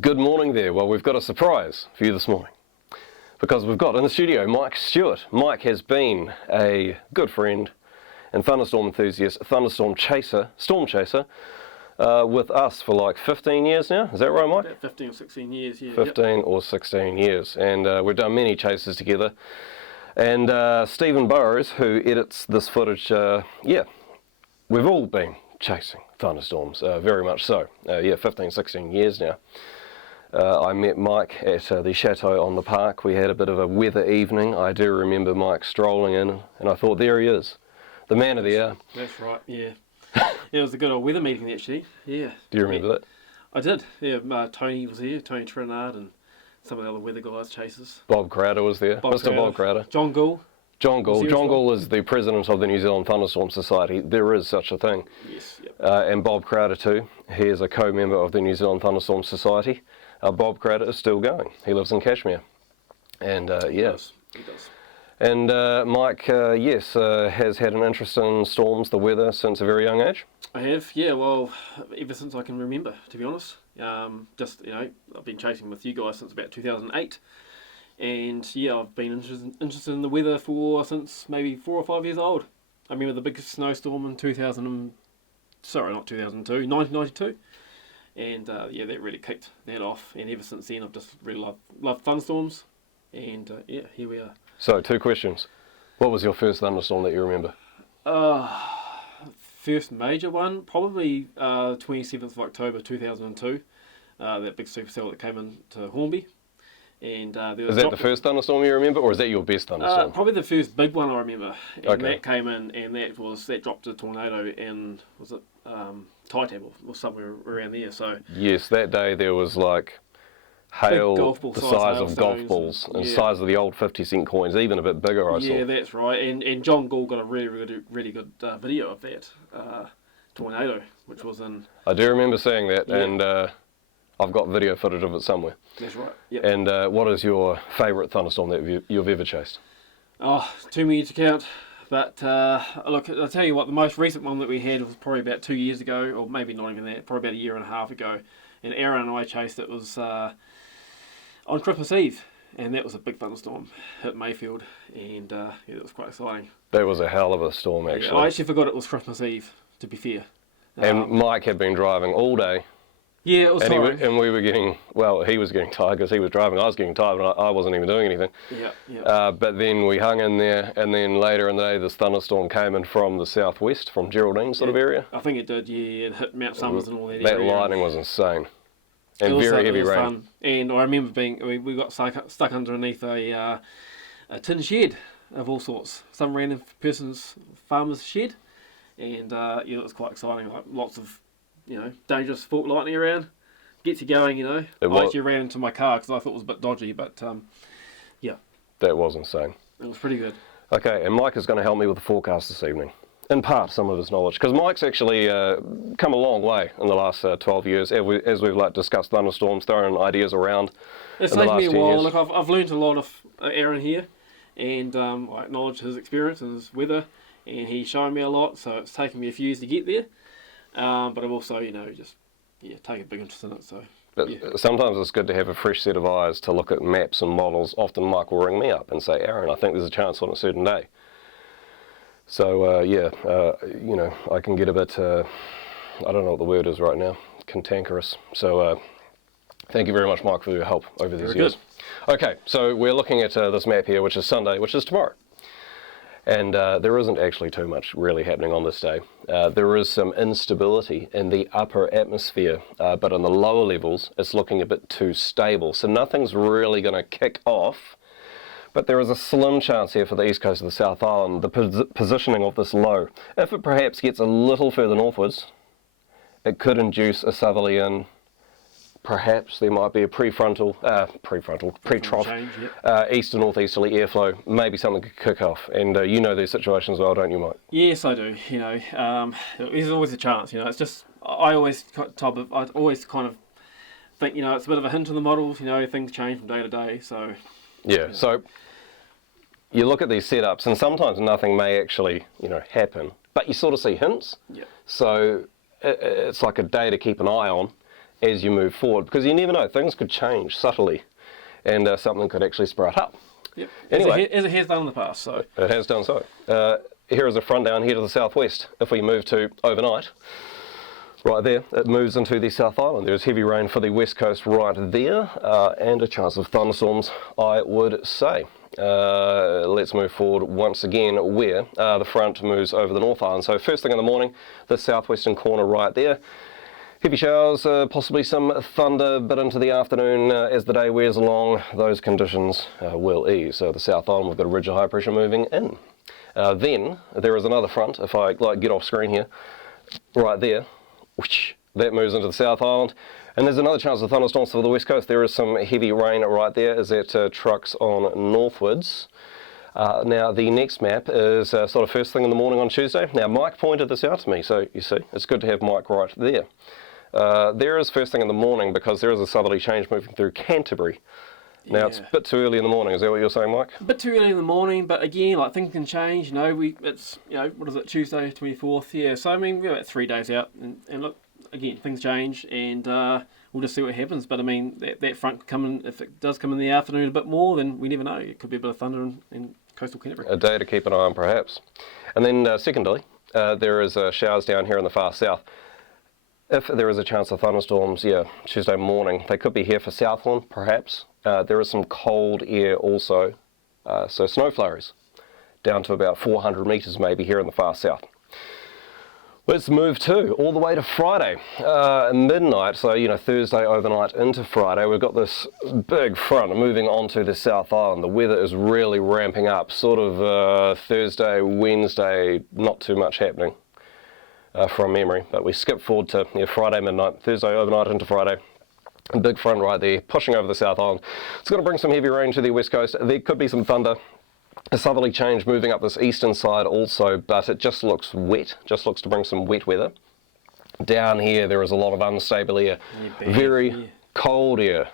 Good morning there. Well, we've got a surprise for you this morning because we've got in the studio Mike Stewart. Mike has been a good friend and thunderstorm enthusiast, thunderstorm chaser, storm chaser with us for like 15 years now. Is that right, Mike? About 15 or 16 years, yeah. 15 or 16 years. And we've done many chases together. And Stephen Burrows, who edits this footage, we've all been chasing thunderstorms, very much so. 15, 16 years now. I met Mike at the Chateau on the Park. We had a bit of a weather evening. I do remember Mike strolling in, and I thought, there he is, the man of the hour. That's right, yeah. It was a good old weather meeting, actually, yeah. Do you remember that? I did, yeah. Tony was here, Tony Trinard, and some of the other weather guys, chasers. Bob Crowder was there, Mr. Bob Crowder. John Gould. John Gould is the president of the New Zealand Thunderstorm Society. There is such a thing. Yes, yep. And Bob Crowder too. He is a co-member of the New Zealand Thunderstorm Society. Bob Crowder is still going. He lives in Kashmir. And He does. And Mike, has had an interest in storms, the weather, since a very young age. I have, yeah, well, ever since I can remember, to be honest. I've been chasing with you guys since about 2008. And yeah, I've been interested in the weather since maybe 4 or 5 years old. I remember the biggest snowstorm in 1992. And that really kicked that off. And ever since then, I've just really loved thunderstorms. And here we are. So, 2 questions. What was your first thunderstorm that you remember? First major one, probably 27th of October 2002. That big supercell that came into Hornby. And is that the first thunderstorm you remember, or is that your best thunderstorm? Probably the first big one I remember. And okay. That came in, and that dropped a tornado in, was it Taitab or somewhere around there? So yes, that day there was like hail the size of golf balls and size of the old 50-cent coins, even a bit bigger. I saw. Yeah, that's right. And John Gould got a really good video of that tornado, which was in. I do remember seeing that, and I've got video footage of it somewhere. That's right. Yep. And what is your favourite thunderstorm that you've ever chased? Oh, too many to count. But look, I'll tell you what, the most recent one that we had was probably about 2 years ago, or maybe not even that, probably about a year and a half ago. And Aaron and I chased it. Was on Christmas Eve, and that was a big thunderstorm. Hit Mayfield, and it was quite exciting. That was a hell of a storm, actually. Yeah, I actually forgot it was Christmas Eve, to be fair. And Mike had been driving all day. Yeah, it was tiring. And we were getting, he was getting tired because he was driving. I was getting tired and I wasn't even doing anything. Yeah. But then we hung in there, and then later in the day this thunderstorm came in from the southwest, from Geraldine sort of area. I think it did, yeah. It hit Mount Summers and all that area. That lightning was insane. And very heavy rain. Fun. And I remember we got stuck underneath a tin shed of all sorts. Some random person's farmer's shed. And it was quite exciting. Like lots of dangerous fault lightning around. Gets you going, I actually ran into my car because I thought it was a bit dodgy, but That was insane. It was pretty good. Okay, and Mike is going to help me with the forecast this evening. In part, some of his knowledge, because Mike's actually come a long way in the last 12 years, as we've discussed thunderstorms, throwing ideas around. It's taken me a while. Look, I've learned a lot of Aaron here, and I acknowledge his experience and his weather, and he's shown me a lot, so it's taken me a few years to get there. But I've also, take a big interest in it. So. But sometimes it's good to have a fresh set of eyes to look at maps and models. Often Mike will ring me up and say, Aaron, I think there's a chance on a certain day. So, I can get a bit, I don't know what the word is right now, cantankerous. So, thank you very much, Mike, for your help over these years. Good. Okay, so we're looking at this map here, which is Sunday, which is tomorrow. And there isn't actually too much really happening on this day. There is some instability in the upper atmosphere, but on the lower levels, it's looking a bit too stable. So nothing's really going to kick off. But there is a slim chance here for the east coast of the South Island, the positioning of this low. If it perhaps gets a little further northwards, it could induce a southerly in. Perhaps there might be a pre-trough, east to northeasterly airflow. Maybe something could kick off. And you know these situations well, don't you, Mike? Yes, I do. There's always a chance. It's just I always kind of think it's a bit of a hint in the models. Things change from day to day. So So you look at these setups, and sometimes nothing may actually happen, but you sort of see hints. Yeah. So it's like a day to keep an eye on. as you move forward, because you never know, things could change subtly and something could actually sprout up. Yep. Anyway, as it has done in the past. So it has done so. Here is a front down here to the southwest. If we move to overnight, right there, it moves into the South Island. There's heavy rain for the west coast right there, and a chance of thunderstorms, I would say. Let's move forward once again where the front moves over the North Island. So first thing in the morning, the southwestern corner right there. Heavy showers, possibly some thunder, but into the afternoon as the day wears along, those conditions will ease. So the South Island, we've got a ridge of high pressure moving in. Then there is another front, if I get off screen here, right there, which that moves into the South Island. And there's another chance of thunderstorms for the west coast. There is some heavy rain right there as it trucks on northwards. Now the next map is sort of first thing in the morning on Tuesday. Now Mike pointed this out to me, so you see, it's good to have Mike right there. There is first thing in the morning because there is a southerly change moving through Canterbury. Now it's a bit too early in the morning. Is that what you're saying, Mike? a bit too early in the morning, but again, like things can change. You know, it's what is it, Tuesday 24th? Yeah. So I mean, we're about 3 days out, and look, again, things change, and we'll just see what happens. But I mean, that front could come in, if it does come in the afternoon a bit more, then we never know. It could be a bit of thunder in coastal Canterbury. A day to keep an eye on, perhaps. And then secondly, there is showers down here in the far south. If there is a chance of thunderstorms, Tuesday morning, they could be here for Southland, perhaps. There is some cold air also, so snow flurries down to about 400 metres maybe here in the far south. Let's move all the way to Friday, midnight, so Thursday overnight into Friday. We've got this big front moving onto the South Island. The weather is really ramping up, sort of Thursday, Wednesday, not too much happening from memory, but we skip forward to Friday midnight, Thursday overnight into Friday. A big front right there, pushing over the South Island. It's going to bring some heavy rain to the west coast. There could be some thunder. A southerly change moving up this eastern side also, but it just looks wet, just looks to bring some wet weather. Down here there is a lot of unstable air, very cold air,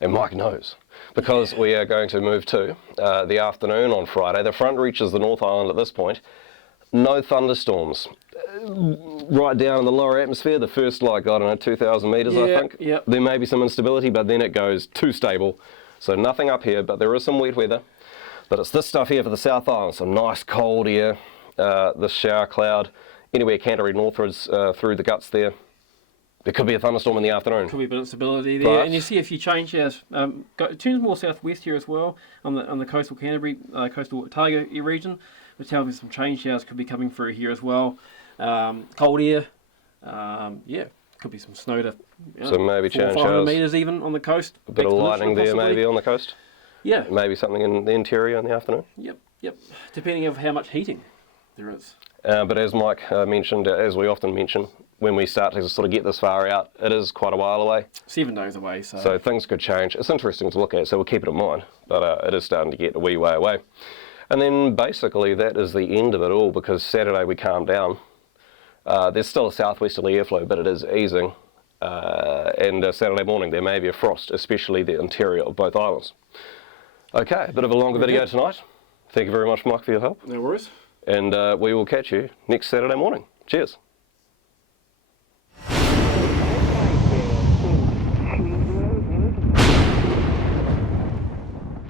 and Mike knows, because we are going to move to the afternoon on Friday. The front reaches the North Island at this point. No thunderstorms. Right down in the lower atmosphere, the first 2,000 metres I think. Yep. There may be some instability, but then it goes too stable. So nothing up here, but there is some wet weather. But it's this stuff here for the South Island, some nice cold air, this shower cloud, anywhere Canterbury northwards through the guts there. There could be a thunderstorm in the afternoon. Could be a bit of instability there, and you see a few change showers. It turns more southwest here as well on the coastal Canterbury, coastal Otago region, which tells me some change showers could be coming through here as well. Cold air, could be some snow to so maybe 400 showers. metres even on the coast. A bit of lightning there maybe on the coast. Yeah. Maybe something in the interior in the afternoon. Yep. Depending on how much heating there is. But as Mike mentioned, as we often mention, when we start to sort of get this far out, it is quite a while away. 7 days away. So things could change. It's interesting to look at, so we'll keep it in mind. But it is starting to get a wee way away. And then basically that is the end of it all, because Saturday we calm down. There's still a southwesterly airflow, but it is easing. And Saturday morning there may be a frost, especially the interior of both islands. Okay, a bit of a longer video tonight. Thank you very much, Mike, for your help. No worries. And we will catch you next Saturday morning. Cheers.